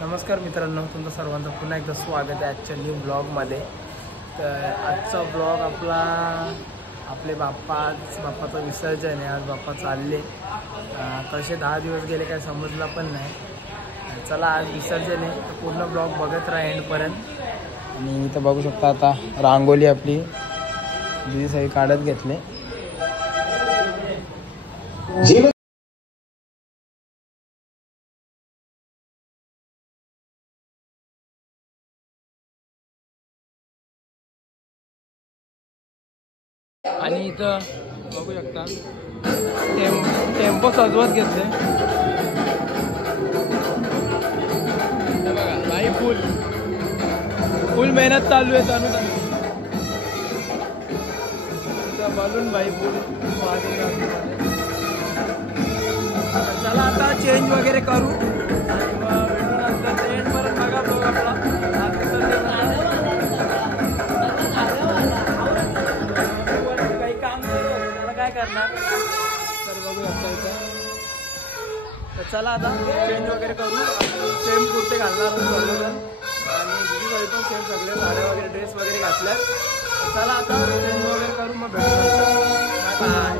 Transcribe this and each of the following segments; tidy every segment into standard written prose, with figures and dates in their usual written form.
नमस्कार मित्रांनो, तुमचं सर्वांचं पुन्हा एकदा स्वागत आहे आजच्या न्यू ब्लॉगमध्ये। तर आजचा ब्लॉग आपले बाप्पाचं विसर्जन आहे। आज बाप्पा चालले, कसे 10 दिवस गेले काय समजलं पण नाही। चला आज विसर्जन आहे, तर पूर्ण ब्लॉग बघत राहा एंडपर्यंत। आणि इथं बघू शकता आता रांगोली आपली दिदी सगळी काढत घेतले। आणि इथं बघू शकता टेम्पो सजवत घेतले। बघा भाई फुल मेहनत चालू आहे। बलून भाई फुल। चला आता चेंज वगैरे करू आणि मग भेटू नंतर एंड पर्यंत बघा ब्लॉग आपला। करणार तर बघू शकता इथं। तर चला आता चेंज वगैरे करू, सेम कुर्ते घालणार सर्वजण आणि दिदी पण सेम सगळे साड्या वगैरे ड्रेस वगैरे घातल्या। चला आता चेंज वगैरे करू, मग भेटू। बाय।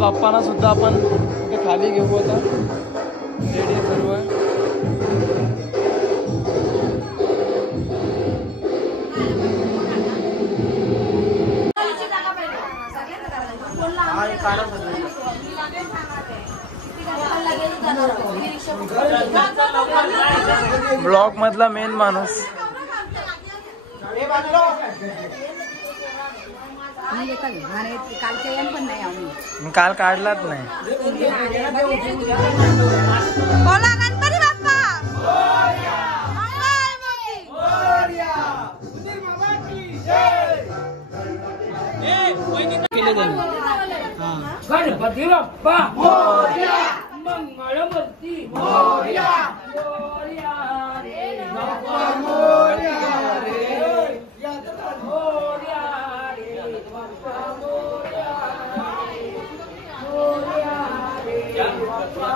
बाप्पांना सुद्धा आपण खाली घेऊ आता। रेडी सर्व ब्लॉग मधला मेन माणूस। काल काढलाच नाही। बोला गणपती बाप्पा केले त्यांनी। गणपती बाप्पा मंगळमूर्ती मोरया मोरया रे बाप्पा मोरया रे मोरया रे बाप्पा मोरया रे बाप्पा।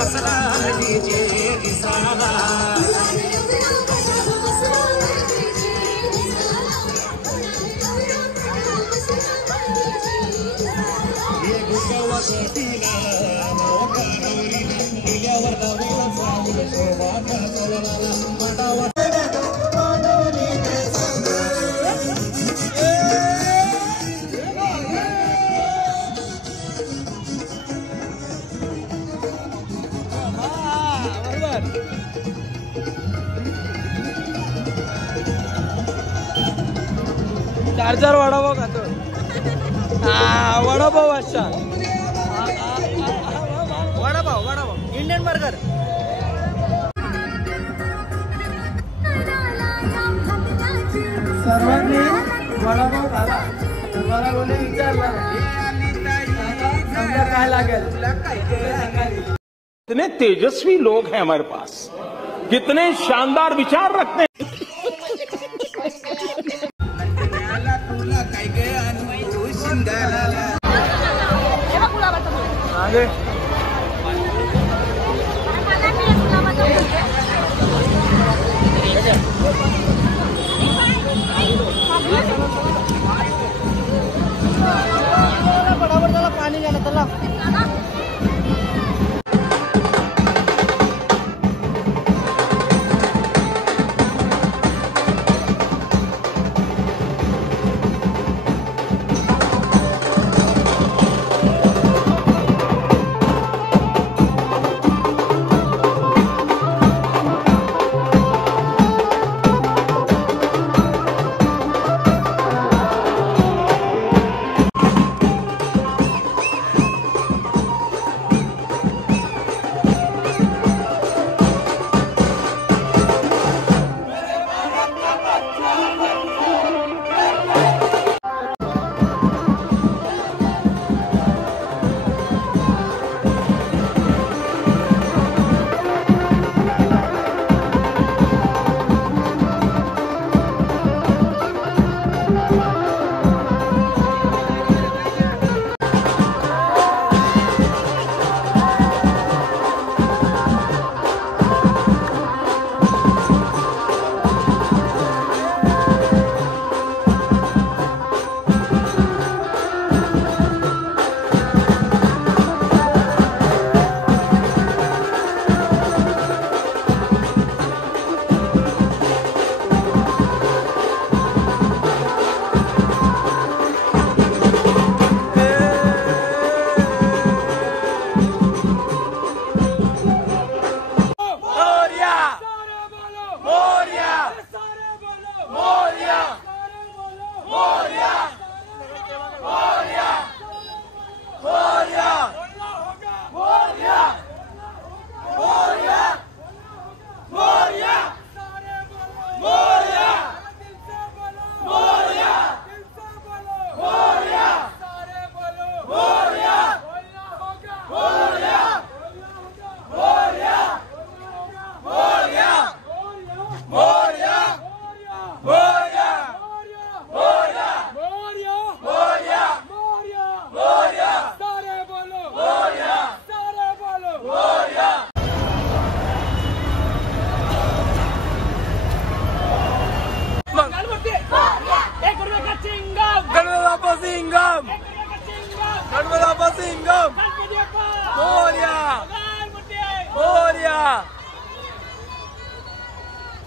बसला डीजे दिसाला ये गुगवाटीला मोकानवरीला दिल्यावर नवसा शोभा चलला मटावर चार्जर वडापाव खातो वडापाव अच्छा वडापाव इंडियन बर्गर सर्वांनी वडापाव खाला मला कोणी विचारलं काय लागेल कितने तेजस्वी लोग हैं हमारे पास, कितने शानदार विचार रखते हैं। आगे बराबर त्याला पाणी घ्यायला त्याला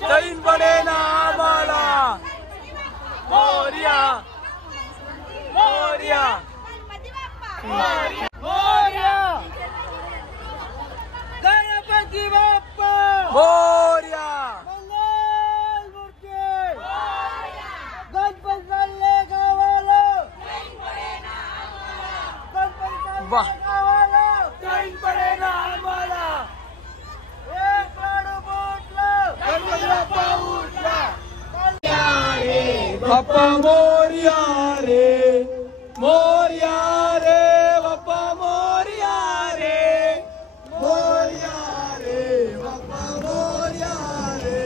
चैन पडे ना आम्हाला मोरया मोरया मोरया गणपती बाप्पा मोरया मंगल मूर्ती गणपती चालले गावाला गणपती गावाला चैन पडे ना आम्हाला एक लाडू बोटला गणपती बाप्पा उठला बाप्पा मोरया रे मोरया रे बाप्पा मोरया रे मोरया रे बाप्पा मोरया रे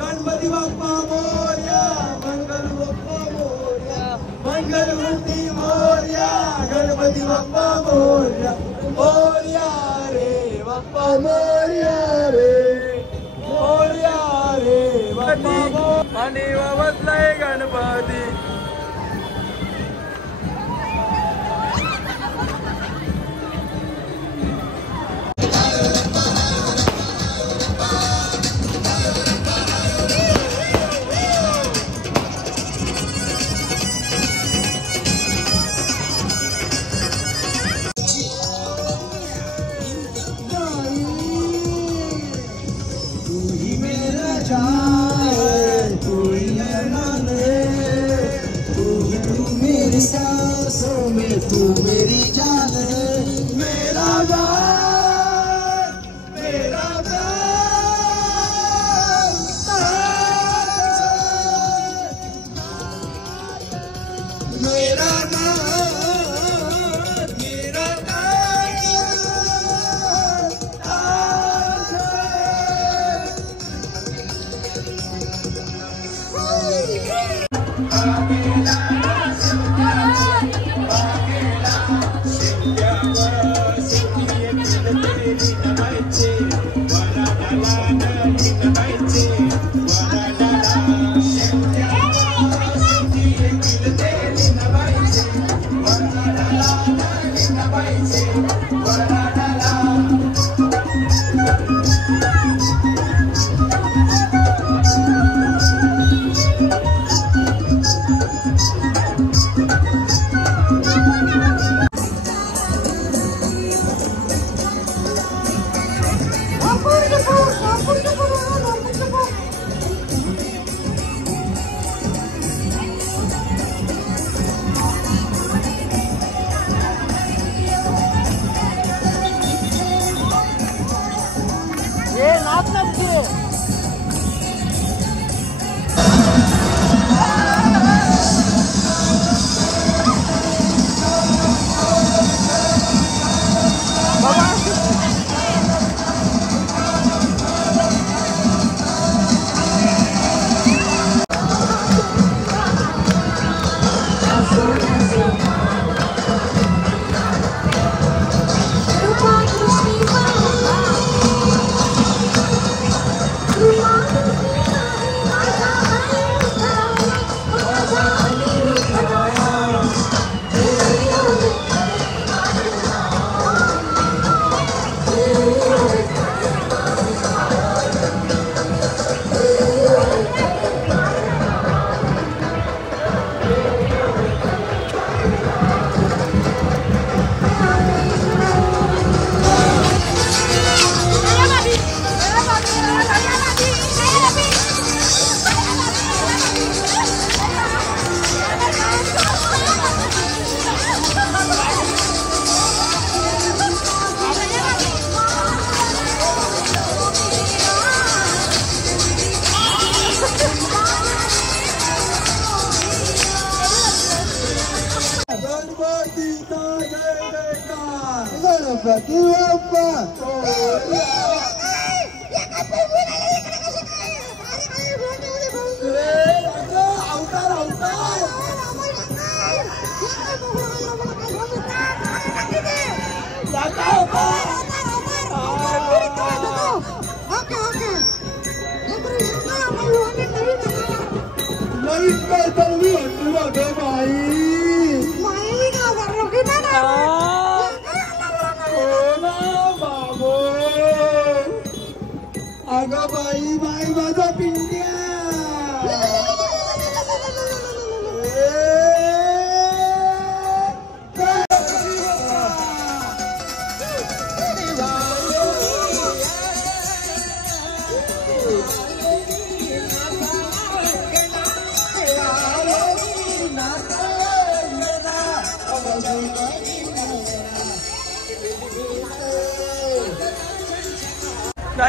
गणपती बाप्पा मोरया मंगल बाप्पा मोरया मंगलमूर्ती मोरया गणपती बाप्पा मोरया मोरया रे बाप्पा मोरया रे बाप्पा आणि बसलाय गणपती. तू मेरी जान मेरा जान मेरा जान मेरा जान मेरा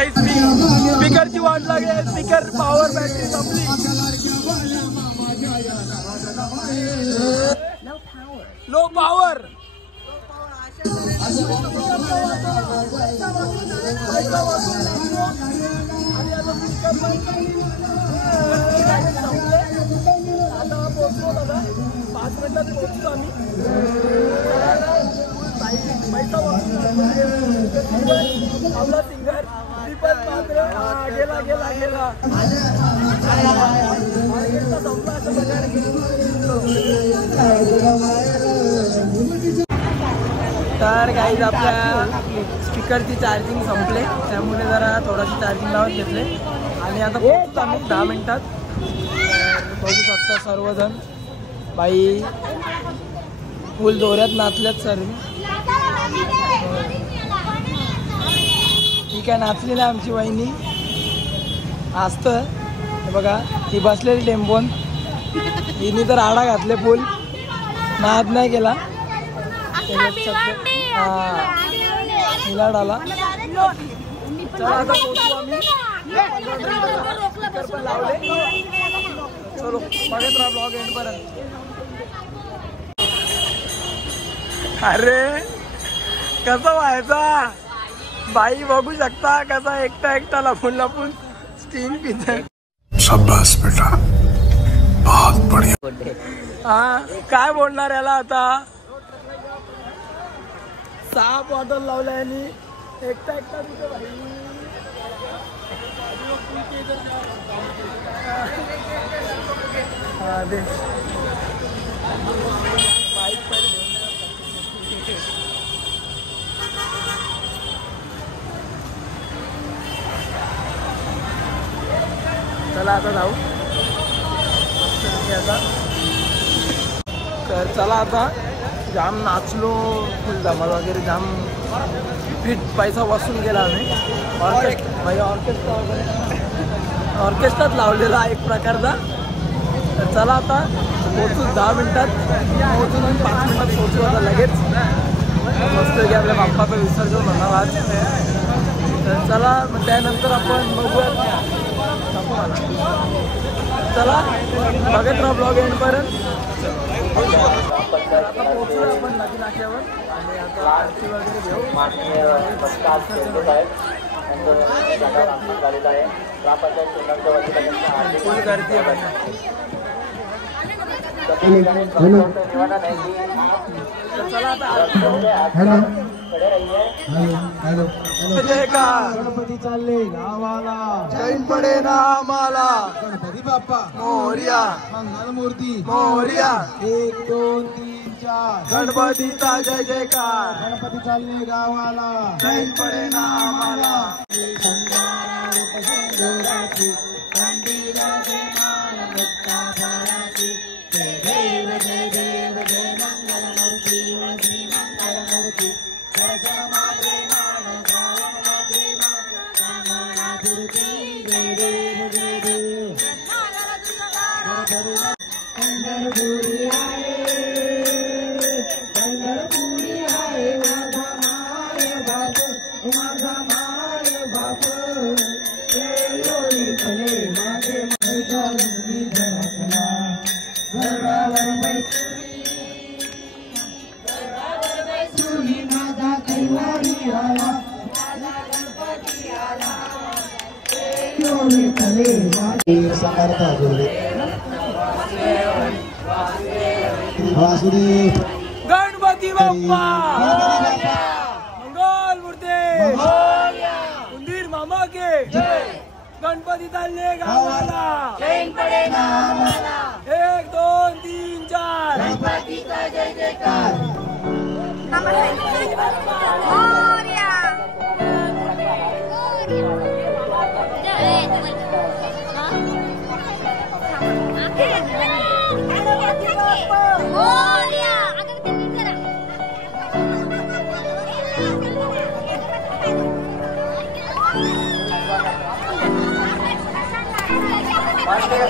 स्पीकरची वाट लागली. स्पीकर पॉवर बॅटरी संपली. Low power. आता पोहोचलो दादा 5 मिनिटात पोहोचतो आम्ही. पैसा आपला सिंगर दीपक पात्रे गेला गेला गेला संपला असं बघायला तर काही आपल्या स्पीकरची चार्जिंग संपले त्यामुळे जरा थोडाशी चार्जिंग लावत घेतले आणि आता पोहोचतो आम्ही 10 मिनिटात. बघू शकता सर्वजण बाई फुल दोऱ्यात नाचल्यात सर्व. ही काय नाचली ना आमची वहिनी असतं बघा. ही बसलेली टेम्पोन हिने तर आडा घातले फुल नाद नाही केला. हिला डाला चला आता पोहोचू आम्ही. पण लावले चलो बघत राहा ब्लॉग एंड पर्यंत. अरे कसं व्हायचा बाई बघू शकता कसा एकटा एकटा लपून लपून स्टिंग पिते. शाबाश बेटा बहुत बढ़िया. हा काय बोलणार याला आता. 6 बॉटल लावल्या आणि एकटा एकटा तिथे भाई. हा दे चला आता जाऊ. तर चला आता जाम नाचलो फुल धमाल वगैरे जाम फिट पैसा वसूल केला आम्ही. ऑर्केस्ट्रा वगैरे ऑर्केस्ट्राच लावलेला एक प्रकारचा. तर चला आता पोहोचू 10 मिनिटात पोहोचून 5 मिनिटात पोहोचू आता लगेच. मस्त की आपल्या बाप्पाचं विसर्जन होणार आज. तर चला मग त्यानंतर आपण बघूयात. चला बघत राहा ब्लॉग एंड पर्यंत. आता पोहोचलो आपण नदी नाक्यावर आणि आता आरती वगैरे घेऊ. फुल गर्दी आहे बाई. चला आता गणपती चालले गावाला जैन पडे ना आम्हाला. गणपती बाप्पा मोरया मंगल मूर्ती मोरया. 1 2 3 4 गणपतीचा जय जयकार. गणपती चालले गावाला जैन पडे ना आम्हाला. गणपती बाप्पा मंगल मूर्ती उंदीर मामा के गणपती चालले गावाला 1 2 3 4 गणपतीचा जय जयकार.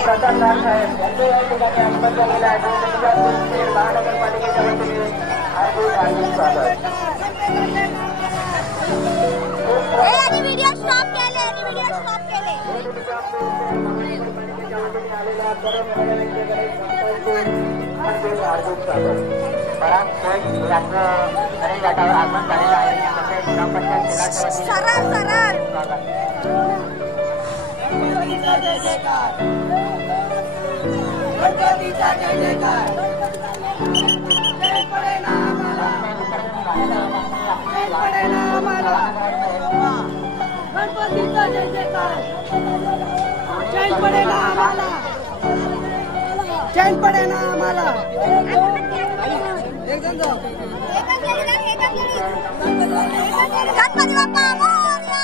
प्रसाद साहेब यांचे या ठिकाणी आगमन झालेलं आहे. महानगरपालिकेच्या वतीने हार्दिक स्वागत. व्हिडिओ स्टॉप केले हार्दिक स्वागत. नवीन घाटावर आगमन झालेलं आहे. तसेच ग्रामपंचायत सरळ सरळ गणपतीचा जय जयकार. गणपतीचा जय जयकार. जय पडे ना आम्हाला. चैन पडे ना आम्हाला, चैन पडे ना आम्हाला. गणपती बाप्पा मोरया.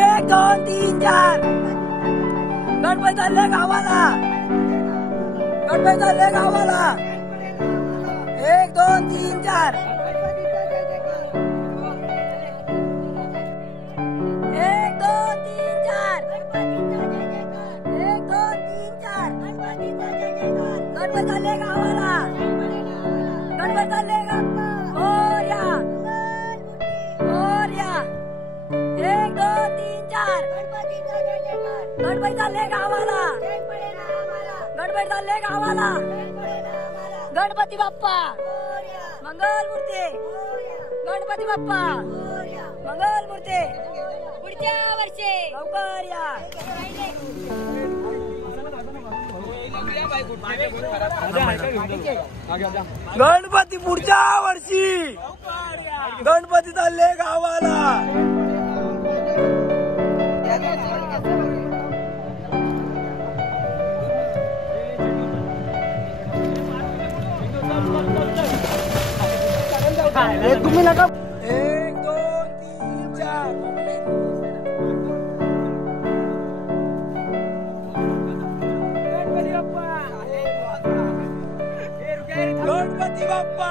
एक दोन तीन चार गणपती चालले गावाला, गणपती चालले गावाला. एक दोन तीन चार एक दोन तीन चार एक दोन तीन चार गणपती चालले गावाला, गणपती चालले मोरया मोरया. एक दोन तीन चार गणपती चालले गावाला, गणपती चालले गावाला. गणपती बाप्पा मंगल मूर्ती, गणपती बाप्पा मंगल मूर्ती. पुढच्या वर्षी लवकर या. गणपती पुढच्या वर्षी, गणपती चालले गावाला. तुम्ही नका. एक दोन तीन चार गणपती बाप्पा, गणपती बाप्पा.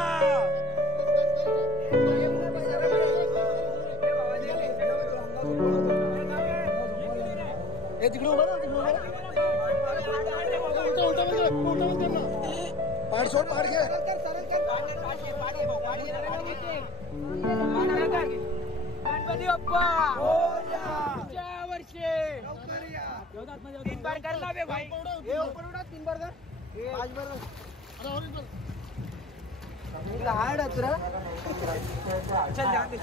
गणपती बाप्पा पुढच्या वर्षी तीन बार करला बे भाई. तीन बार कर, पाच बार हार्ड अतरा. चल ध्यान दे.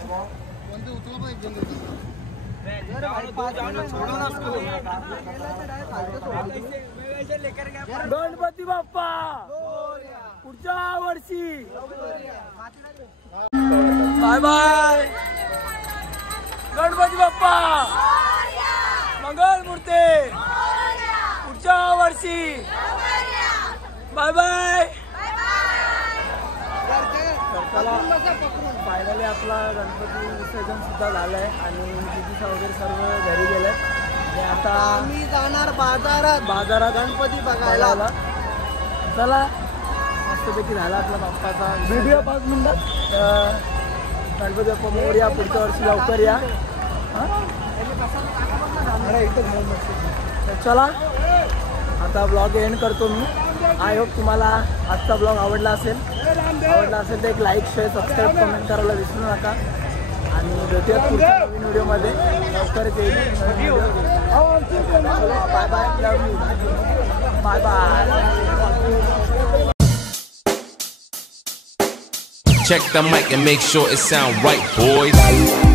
गणपती बाप्पा पुढच्या वर्षी. Bye bye. गणपती बाप्पा मंगल मूर्ती पुढच्या वर्षी. Bye bye. फायनली आपला गणपती विसर्जन सुद्धा झालंय आणि दिदीचा वगैरे सर्व घरी गेलंय आणि आता आम्ही जाणार बाजारात गणपती बघायला. चला मस्तपैकी झाला आपला बाप्पाचा व्हिडिओ 5 मिनिटात. गणपती बाप्पा मोरया पुढच्या वर्षी लवकर या. चला आता ब्लॉग एंड करतो मी. आय होप तुम्हाला आजचा ब्लॉग आवडला असेल तर एक लाईक शेअर सबस्क्राईब कमेंट करायला विसरू नका आणि भेटूयात पुढच्या नवीन व्हिडिओमध्ये लवकरच येईल. Bye bye. Love you. Bye bye. Check the mic and make sure it sound right, boys.